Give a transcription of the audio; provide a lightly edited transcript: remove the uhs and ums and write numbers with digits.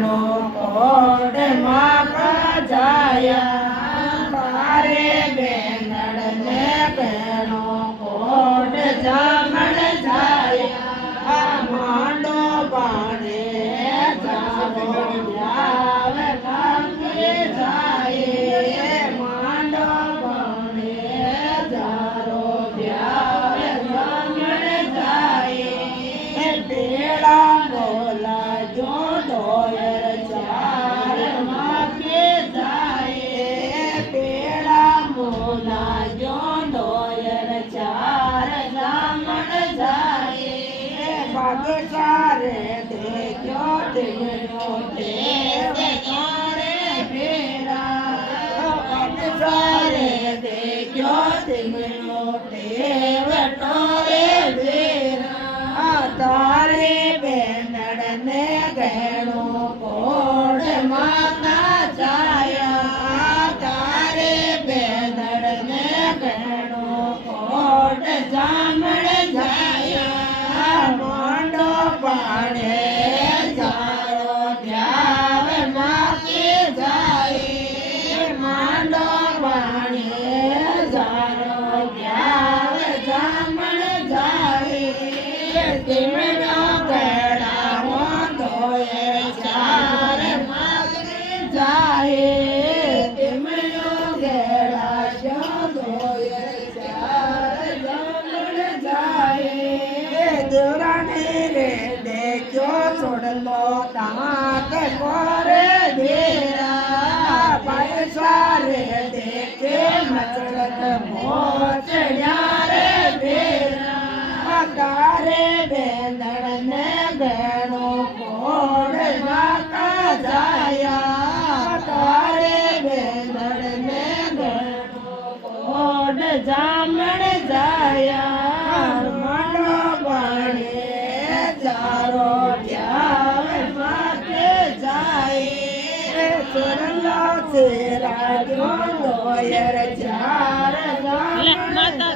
भेणो coat माप जाया तारे बेनड़ ने भेणो कोट जामण जाया मांडो बाणे जावो ब्याव काके जाए मांडो बाणे जारो ब्याव जामण जाए पेड़ा बोला जो दोयर चार माके जाए पेड़ा बोला जो दोयर चार जामण जाए बाग सारे देखो तिमरो देव तारे पेड़ा बाग सारे देखो तिमरो देव तारे पेड़ा तारे बेनड़ ने गहणो कोड माता जाया तारे बेनड़ ने गहणो कोड जामण जाया मांडो पाणे जारो द्याव माके जाए मांडो पाणे जारो द्याव जामण जाए तिमरो गड़ा दोए चार मागे जाए तिमरो गड़ा दोए चार जामण जाए देवरानी रे देखो छोड़ लो दांत कोरे देरा पैसा रे देखे मचलत मोचड़िया रे बेरा तारे बेनड़ ने भेणो कोड माका जाया तारे बेनड़ ने भेणो कोड जामण जाया मांडो बाणे जारो ब्याव माके जाए सुरलो तेरा जो दोयर चार जामण